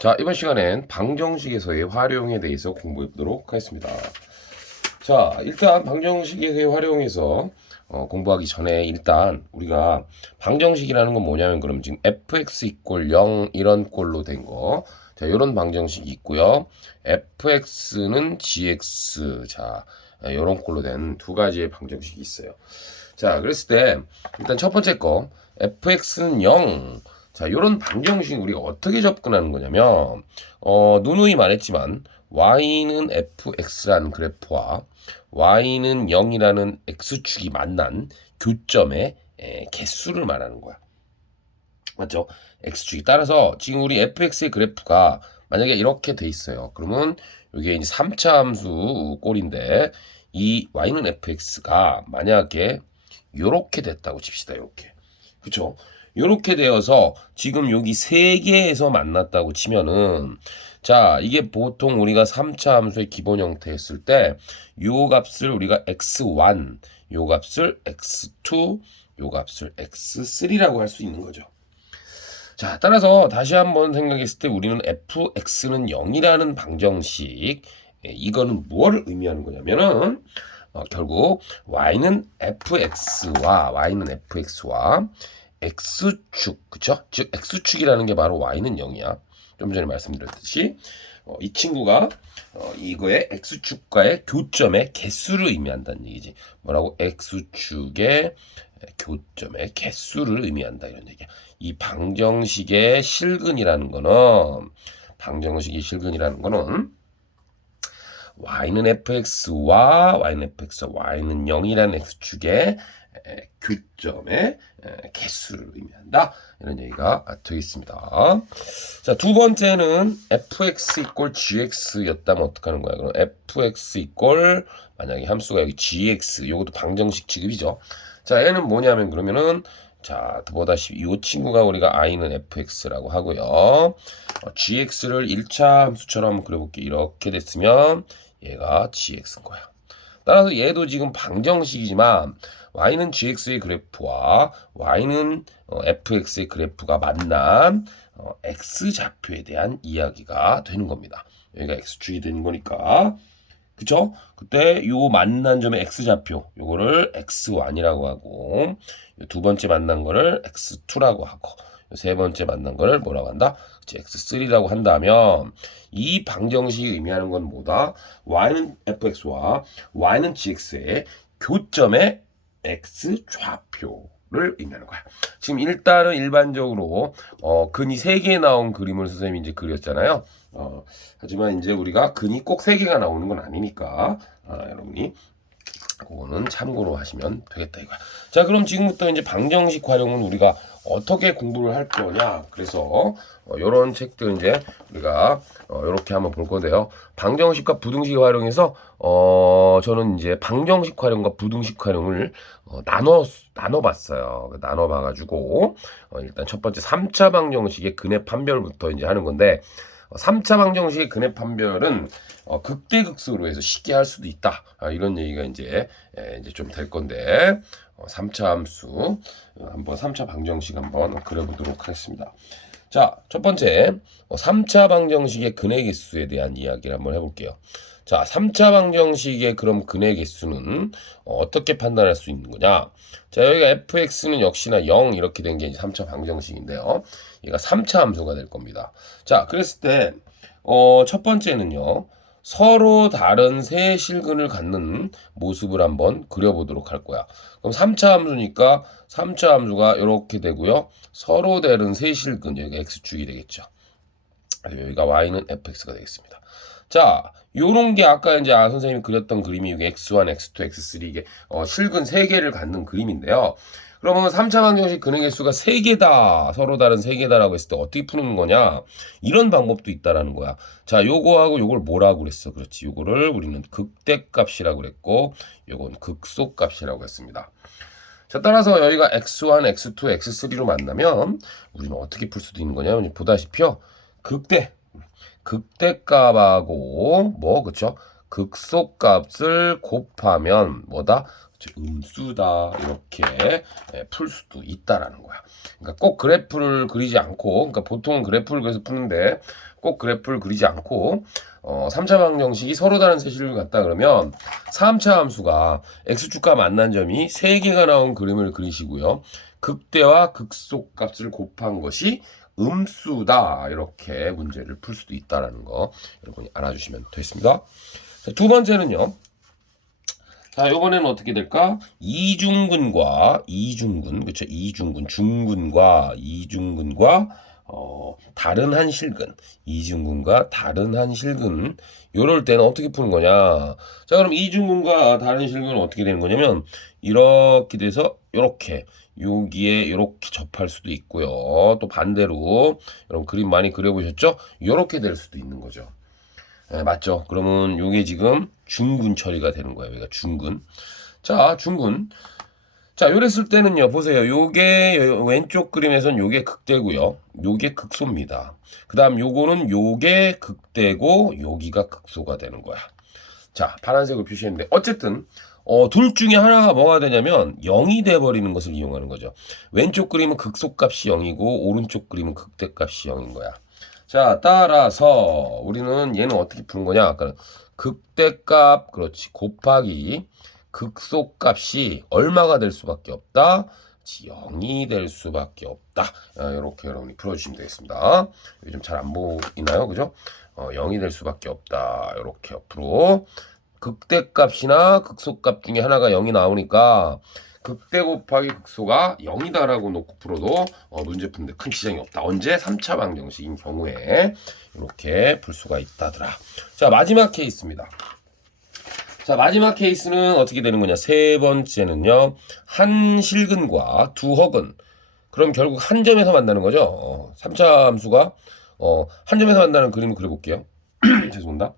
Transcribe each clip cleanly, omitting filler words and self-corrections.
자, 이번 시간엔 방정식에서의 활용에 대해서 공부해 보도록 하겠습니다. 자, 일단 방정식에서의 활용에서 공부하기 전에 일단 우리가 방정식이라는 건 뭐냐면 그럼 지금 fx 이꼴 0 이런 꼴로 된 거. 자, 이런 방정식이 있고요. fx는 gx. 자, 이런 꼴로 된 두 가지의 방정식이 있어요. 자, 그랬을 때 일단 첫 번째 거 fx는 0. 자, 이런 방정식 우리가 어떻게 접근하는 거냐면 누누이 말했지만 y는 fx라는 그래프와 y는 0이라는 x축이 만난 교점의 개수를 말하는 거야. 맞죠? x축이 따라서 지금 우리 fx의 그래프가 만약에 이렇게 돼 있어요. 그러면 이게 이제 3차 함수 꼴인데 이 y는 fx가 만약에 요렇게 됐다고 칩시다. 요렇게. 그쵸? 요렇게 되어서 지금 여기 세 개에서 만났다고 치면은 자, 이게 보통 우리가 3차 함수의 기본 형태 했을 때 요 값을 우리가 x1, 요 값을 x2, 요 값을 x3라고 할 수 있는 거죠. 자, 따라서 다시 한번 생각했을 때 우리는 fx는 0이라는 방정식, 이거는 무엇을 의미하는 거냐면은 결국 y는 fx와 x축, 그쵸? 즉 x축이라는 게 바로 y는 0이야. 좀 전에 말씀드렸듯이 이 친구가 이거의 x축과의 교점의 개수를 의미한다는 얘기지. 뭐라고? x축의 교점의 개수를 의미한다 이런 얘기야. 이 방정식의 실근이라는 거는 y는 fx와 y는 0이라는 x축의 교점의 개수를 의미한다. 이런 얘기가 되겠습니다. 자, 두 번째는 fx 이꼴 gx였다면 어떡하는 거야? 그럼 fx 이꼴 만약에 함수가 여기 gx, 요것도 방정식 취급이죠. 자, 얘는 뭐냐면 그러면은 자, 보다시피 이 친구가 우리가 i는 fx라고 하고요. gx를 1차 함수처럼 그려볼게. 이렇게 됐으면 얘가 gx인 거야. 따라서 얘도 지금 방정식이지만 y는 gx의 그래프와 y는 fx의 그래프가 만난 x좌표에 대한 이야기가 되는 겁니다. 여기가 x축이 되는 거니까. 그쵸? 그때 요 만난 점의 x좌표 요거를 x1이라고 하고 두 번째 만난 거를 x2라고 하고 세 번째 만난 거를 뭐라고 한다? x3라고 한다면 이 방정식이 의미하는 건 뭐다? y는 fx와 y는 gx의 교점의 x좌표를 의미하는 거야. 지금 일단은 일반적으로 근이 3개 나온 그림을 선생님이 이제 그렸잖아요. 하지만 이제 우리가 근이 꼭 3개가 나오는 건 아니니까 여러분이 그거는 참고로 하시면 되겠다 이거야. 자, 그럼 지금부터 이제 방정식 활용은 우리가 어떻게 공부를 할 거냐. 그래서 요런 책들 이제 우리가 요렇게 한번 볼 건데요. 방정식과 부등식 활용해서 저는 이제 방정식 활용과 부등식 활용을 나눠 봤어요. 나눠 봐 가지고 일단 첫 번째 3차 방정식의 근해 판별부터 이제 하는 건데 3차 방정식의 근해 판별은 극대극소로 해서 쉽게 할 수도 있다. 이런 얘기가 이제 좀 될 건데 3차 함수 한번 3차 방정식 한번 그려보도록 하겠습니다. 자, 첫 번째 3차 방정식의 근해 개수에 대한 이야기를 한번 해볼게요. 자, 3차 방정식의 그럼 근해 개수는 어떻게 판단할 수 있는 거냐? 자, 여기가 fx는 역시나 0 이렇게 된 게 이제 3차 방정식인데요. 얘가 3차 함수가 될 겁니다. 자, 그랬을 때 첫 번째는요. 서로 다른 세 실근을 갖는 모습을 한번 그려보도록 할 거야. 그럼 3차 함수니까 3차 함수가 이렇게 되고요. 서로 다른 세 실근, 여기가 x축이 되겠죠. 여기가 y는 fx가 되겠습니다. 자, 요런 게 아까 이제 선생님이 그렸던 그림이 이게 x1, x2, x3 이게 실근 3개를 갖는 그림인데요. 그러면 3차 방정식 근해 개수가 3개다. 서로 다른 3개다라고 했을 때 어떻게 푸는 거냐? 이런 방법도 있다라는 거야. 자, 요거하고 요걸 뭐라고 그랬어? 그렇지. 요거를 우리는 극대값이라고 그랬고 요건 극소값이라고 했습니다. 자, 따라서 여기가 x1, x2, x3로 만나면 우리는 어떻게 풀 수도 있는 거냐면 보다시피요. 극대값하고 그쵸? 극소값을 곱하면 뭐다? 음수다. 이렇게 풀 수도 있다라는 거야. 그러니까 꼭 그래프를 그리지 않고, 그러니까 보통은 그래프를 그래서 푸는데 꼭 그래프를 그리지 않고 3차 방정식이 서로 다른 세실을 갖다 그러면 3차 함수가 x축과 만난 점이 3개가 나온 그림을 그리시고요. 극대와 극소값을 곱한 것이 음수다. 이렇게 문제를 풀 수도 있다라는 거 여러분이 알아주시면 되겠습니다. 자, 두 번째는요. 자, 요번에는 어떻게 될까? 이중근과 이중근, 그쵸? 중근과 이중근과 다른 한 실근, 이중근과 다른 한 실근, 요럴 때는 어떻게 푸는 거냐? 자, 그럼 이중근과 다른 실근은 어떻게 되는 거냐면, 이렇게 돼서, 요렇게, 여기에 이렇게 접할 수도 있고요. 또 반대로, 여러분 그림 많이 그려보셨죠? 요렇게 될 수도 있는 거죠. 네, 맞죠? 그러면 요게 지금 중근 처리가 되는 거예요. 여기가 중근. 자, 중근. 자, 요랬을 때는요. 보세요. 요게 왼쪽 그림에선 요게 극대고요. 요게 극소입니다. 그다음 요거는 요게 극대고 여기가 극소가 되는 거야. 자, 파란색으로 표시했는데 어쨌든 둘 중에 하나가 뭐가 되냐면 0이 돼 버리는 것을 이용하는 거죠. 왼쪽 그림은 극소값이 0이고 오른쪽 그림은 극대값이 0인 거야. 자, 따라서 우리는 얘는 어떻게 푸는 거냐? 아까는 극대값, 그렇지, 곱하기 극소값이 얼마가 될 수밖에 없다? 0이 될 수밖에 없다. 이렇게 여러분이 풀어주시면 되겠습니다. 요즘 잘 안 보이나요? 그죠? 0이 될 수밖에 없다. 이렇게 옆으로. 극대값이나 극소값 중에 하나가 0이 나오니까 극대 곱하기 극소가 0이다라고 놓고 풀어도 문제 푸는데 큰 지장이 없다. 언제? 3차 방정식인 경우에 이렇게 풀 수가 있다더라. 자, 마지막 케이스입니다. 자, 마지막 케이스는 어떻게 되는 거냐? 세 번째는요. 한 실근과 두 허근. 그럼 결국 한 점에서 만나는 거죠. 3차 함수가 한 점에서 만나는 그림을 그려볼게요. 죄송합니다.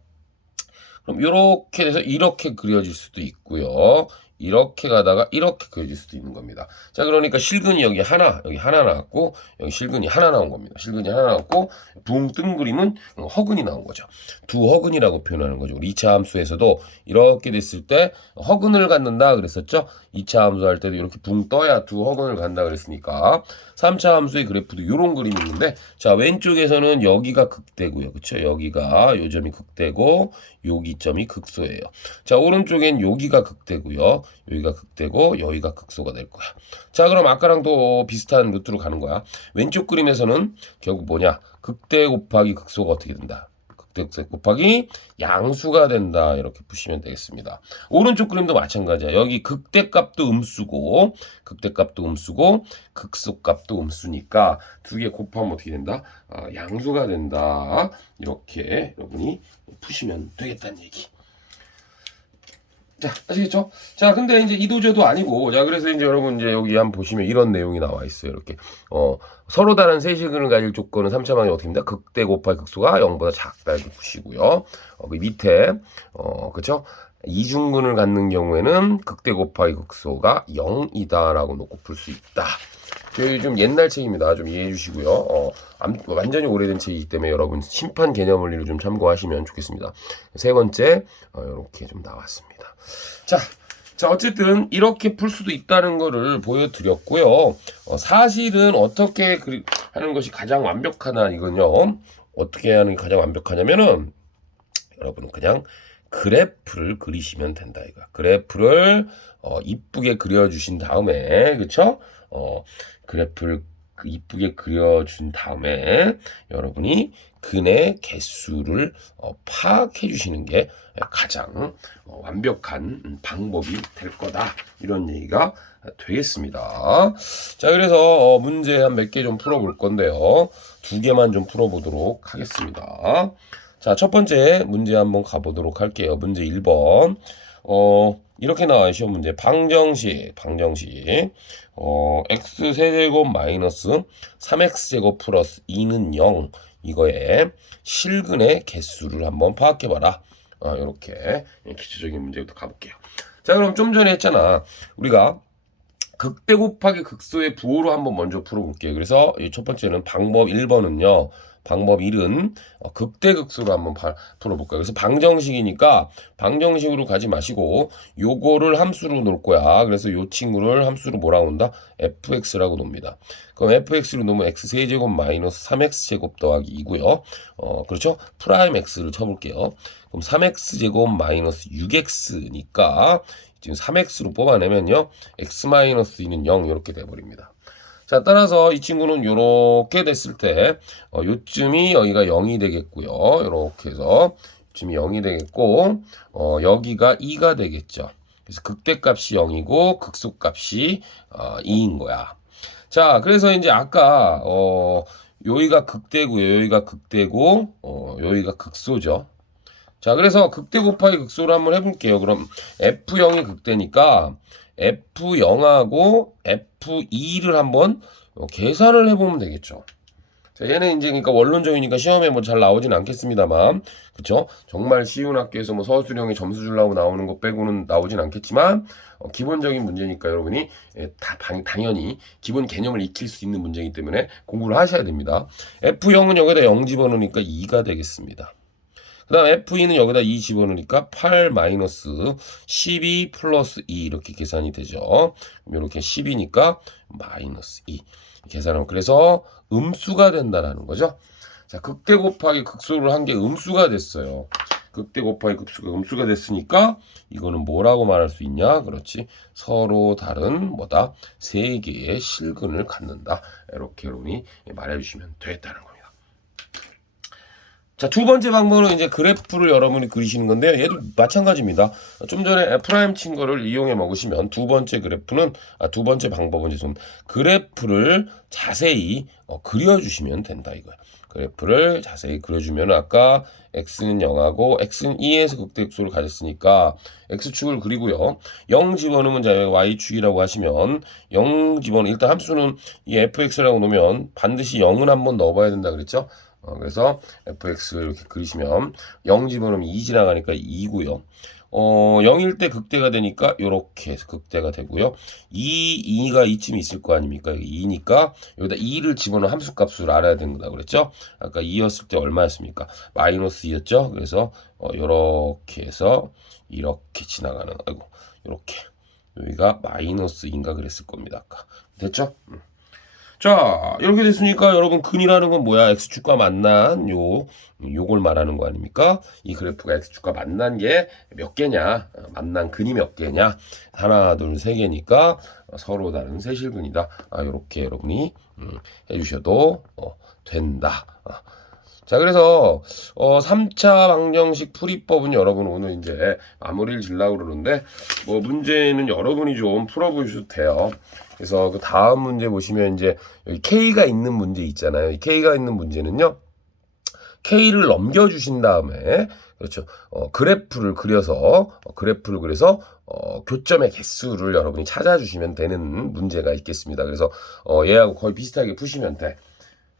그럼 이렇게 돼서 이렇게 그려질 수도 있고요. 이렇게 가다가 이렇게 그려질 수도 있는 겁니다. 자, 그러니까 실근이 여기 하나 나왔고 여기 실근이 하나 나온 겁니다. 실근이 하나 나왔고 붕 뜬 그림은 허근이 나온 거죠. 두 허근이라고 표현하는 거죠. 우리 2차 함수에서도 이렇게 됐을 때 허근을 갖는다 그랬었죠. 2차 함수 할 때도 이렇게 붕 떠야 두 허근을 간다 그랬으니까 3차 함수의 그래프도 이런 그림이 있는데 자, 왼쪽에서는 여기가 극대고요. 그렇죠? 여기가 요 점이 극대고 여기 점이 극소예요. 자, 오른쪽엔 여기가 극대고요. 여기가 극대고 여기가 극소가 될 거야. 자, 그럼 아까랑 또 비슷한 루트로 가는 거야. 왼쪽 그림에서는 결국 뭐냐? 극대 곱하기 극소가 어떻게 된다? 극대 곱하기 양수가 된다. 이렇게 푸시면 되겠습니다. 오른쪽 그림도 마찬가지야. 여기 극대값도 음수고 극소값도 음수니까 두 개 곱하면 어떻게 된다? 양수가 된다. 이렇게 여러분이 푸시면 되겠다는 얘기. 자, 아시겠죠? 자, 근데 이제 이도저도 아니고, 자, 그래서 이제 여러분 이제 여기 한번 보시면 이런 내용이 나와 있어요. 이렇게. 서로 다른 세실근을 가질 조건은 3차 방정이 어떻게 됩니다? 극대 곱하기 극소가 0보다 작다. 이렇게 보시고요. 그 밑에, 그쵸? 이중근을 갖는 경우에는 극대 곱하기 극소가 0이다라고 놓고 풀 수 있다. 좀 옛날 책입니다. 좀 이해해 주시고요. 완전히 오래된 책이기 때문에 여러분 심판 개념 원리를 좀 참고하시면 좋겠습니다. 세 번째, 이렇게 좀 나왔습니다. 자, 어쨌든 이렇게 풀 수도 있다는 거를 보여드렸고요. 사실은 어떻게 하는 것이 가장 완벽하나 이건요. 어떻게 하는 게 가장 완벽하냐면은 여러분은 그냥 그래프를 그리시면 된다 이거. 그래프를 이쁘게 그려주신 다음에 그쵸? 그래프를 이쁘게 그려준 다음에 여러분이 근의 개수를 파악해 주시는 게 가장 완벽한 방법이 될 거다. 이런 얘기가 되겠습니다. 자, 그래서 문제 한 몇 개 좀 풀어볼 건데요. 두 개만 좀 풀어보도록 하겠습니다. 자, 첫 번째 문제 한번 가보도록 할게요. 문제 1번. 이렇게 나와요. 시험 문제. 방정식. x 세제곱 마이너스 3x제곱 플러스 2는 0. 이거에 실근의 개수를 한번 파악해봐라. 이렇게 기초적인 문제부터 가볼게요. 자, 그럼 좀 전에 했잖아. 우리가 극대 곱하기 극소의 부호로 한번 먼저 풀어볼게요. 그래서 첫 번째는 방법 1번은요. 방법 1은 극대극소로 한번 풀어볼까요? 그래서 방정식이니까 방정식으로 가지 마시고 요거를 함수로 놓을 거야. 그래서 요 친구를 함수로 뭐라고 놓는다? fx라고 놉니다. 그럼 fx로 놓으면 x세제곱 마이너스 3x제곱 더하기 2고요. 그렇죠? 프라임 x를 쳐볼게요. 그럼 3x제곱 마이너스 6x니까 지금 3x로 뽑아내면요. x-2는 0 이렇게 돼버립니다. 자, 따라서 이 친구는 요렇게 됐을 때 요쯤이 여기가 0이 되겠고요. 요렇게 해서 요쯤이 0이 되겠고 여기가 2가 되겠죠. 그래서 극대값이 0이고 극소값이 2인 거야. 자, 그래서 이제 아까 여기가 극대고요. 여기가 극대고 여기가 극소죠. 자, 그래서 극대 곱하기 극소를 한번 해볼게요. 그럼 F0이 극대니까 F0하고 F2를 한번 계산을 해보면 되겠죠. 자, 얘는 이제 그러니까 원론적이니까 시험에 뭐 잘 나오진 않겠습니다만, 그쵸? 정말 쉬운 학교에서 뭐 서술형에 점수 주려고 나오는 것 빼고는 나오진 않겠지만, 기본적인 문제니까 여러분이 당연히 기본 개념을 익힐 수 있는 문제이기 때문에 공부를 하셔야 됩니다. F0은 여기다 0 집어넣으니까 2가 되겠습니다. 그 다음 F2는 여기다 2 집어넣으니까 8 마이너스 12 플러스 2 이렇게 계산이 되죠. 이렇게 10이니까 마이너스 2 계산하면 그래서 음수가 된다라는 거죠. 자, 극대 곱하기 극소를 한 게 음수가 됐어요. 극대 곱하기 극소가 음수가 됐으니까 이거는 뭐라고 말할 수 있냐? 그렇지. 서로 다른 뭐다? 세 개의 실근을 갖는다. 이렇게 여러분이 말해주시면 되겠다는 겁니다. 자, 두 번째 방법은 이제 그래프를 여러분이 그리시는 건데요. 얘도 마찬가지입니다. 좀 전에 프라임 친 거를 이용해 먹으시면 두 번째 방법은 죄송합니다. 그래프를 자세히 그려주시면 된다 이거야. 그래프를 자세히 그려주면 아까 x는 0하고 x는 2에서 극대극소를 가졌으니까 x축을 그리고요. 0 집어넣으면 자 y축이라고 하시면 0 집어넣으면 일단 함수는 이 fx라고 놓으면 반드시 0은 한번 넣어봐야 된다 그랬죠. 그래서 fx 이렇게 그리시면 0 집어넣으면 2 지나가니까 2고요. 0일 때 극대가 되니까 이렇게 해서 극대가 되고요. 2가 이쯤 있을 거 아닙니까? 2니까 여기다 2를 집어넣은 함수값을 알아야 된다 그랬죠? 아까 2였을 때 얼마였습니까? 마이너스 2였죠? 그래서 이렇게 해서 이렇게 지나가는 이렇게 여기가 마이너스 2인가 그랬을 겁니다. 아까 됐죠? 자, 이렇게 됐으니까 여러분 근이라는 건 뭐야? x축과 만난 요걸 말하는 거 아닙니까? 이 그래프가 x축과 만난 게 몇 개냐? 만난 근이 몇 개냐? 하나, 둘, 세 개니까 서로 다른 세실근이다. 요렇게 여러분이 해주셔도 된다. 자, 그래서 3차 방정식 풀이법은 여러분 오늘 이제 마무리를 지려고 그러는데 뭐 문제는 여러분이 좀 풀어보셔도 돼요. 그래서 그 다음 문제 보시면 이제 여기 K가 있는 문제 있잖아요. 이 K가 있는 문제는요. K를 넘겨주신 다음에 그렇죠. 그래프를 그려서 교점의 개수를 여러분이 찾아주시면 되는 문제가 있겠습니다. 그래서 얘하고 거의 비슷하게 푸시면 돼.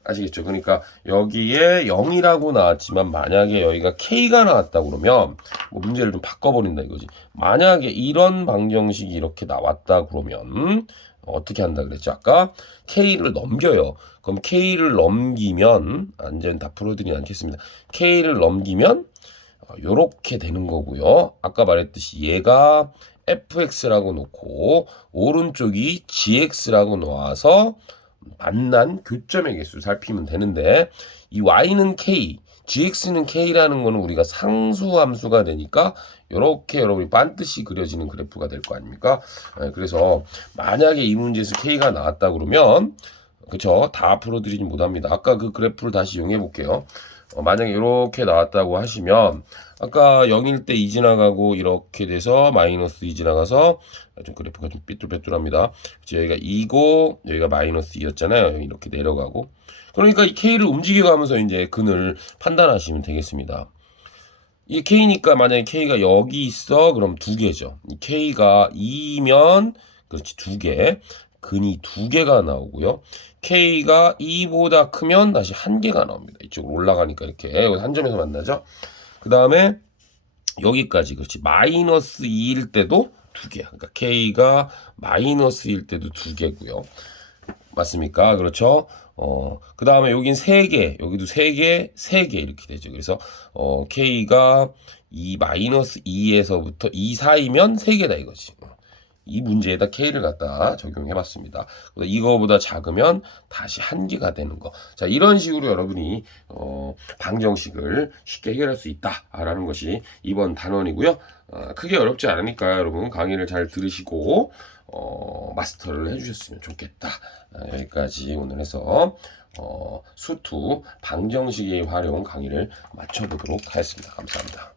아시겠죠? 그러니까 여기에 0이라고 나왔지만 만약에 여기가 K가 나왔다 그러면 뭐 문제를 좀 바꿔버린다 이거지. 만약에 이런 방정식이 이렇게 나왔다 그러면 어떻게 한다 그랬죠? 아까 K를 넘겨요. 그럼 K를 넘기면 완전 다 풀어드리지 않겠습니다. K를 넘기면 요렇게 되는 거고요. 아까 말했듯이 얘가 fx라고 놓고 오른쪽이 gx라고 놓아서 만난 교점의 개수 살피면 되는데 이 y는 k, gx는 k라는 거는 우리가 상수함수가 되니까 이렇게 여러분이 반드시 그려지는 그래프가 될 거 아닙니까? 그래서 만약에 이 문제에서 k가 나왔다 그러면 그쵸? 다 풀어드리지 못합니다. 아까 그 그래프를 다시 이용해 볼게요. 만약에 이렇게 나왔다고 하시면 아까 0일 때 2 지나가고 이렇게 돼서 마이너스 2 지나가서 좀 그래프가 좀 삐뚤빼뚤합니다. 여기가 2고 여기가 마이너스 2였잖아요. 이렇게 내려가고 그러니까 이 K를 움직여가면서 이제 근을 판단하시면 되겠습니다. 이 K니까 만약에 K가 여기 있어 그럼 두 개죠. 이 K가 2면 그렇지 두 개. 근이 두 개가 나오고요. K가 2보다 크면 다시 한 개가 나옵니다. 이쪽으로 올라가니까 이렇게 한 점에서 만나죠. 그 다음에 여기까지 그렇지 마이너스 2일 때도 두 개야. 그러니까 K가 마이너스일 때도 두 개고요. 맞습니까? 그렇죠? 그 다음에 여긴 3개, 여기도 3개, 3개 이렇게 되죠. 그래서, K가 2-2에서부터 2 사이면 3개다 이거지. 이 문제에다 K를 갖다 적용해 봤습니다. 이거보다 작으면 다시 1개가 되는 거. 자, 이런 식으로 여러분이, 방정식을 쉽게 해결할 수 있다라는 것이 이번 단원이고요. 크게 어렵지 않으니까 여러분 강의를 잘 들으시고, 마스터를 해주셨으면 좋겠다. 여기까지 오늘 해서, 수투 방정식의 활용 강의를 마쳐보도록 하겠습니다. 감사합니다.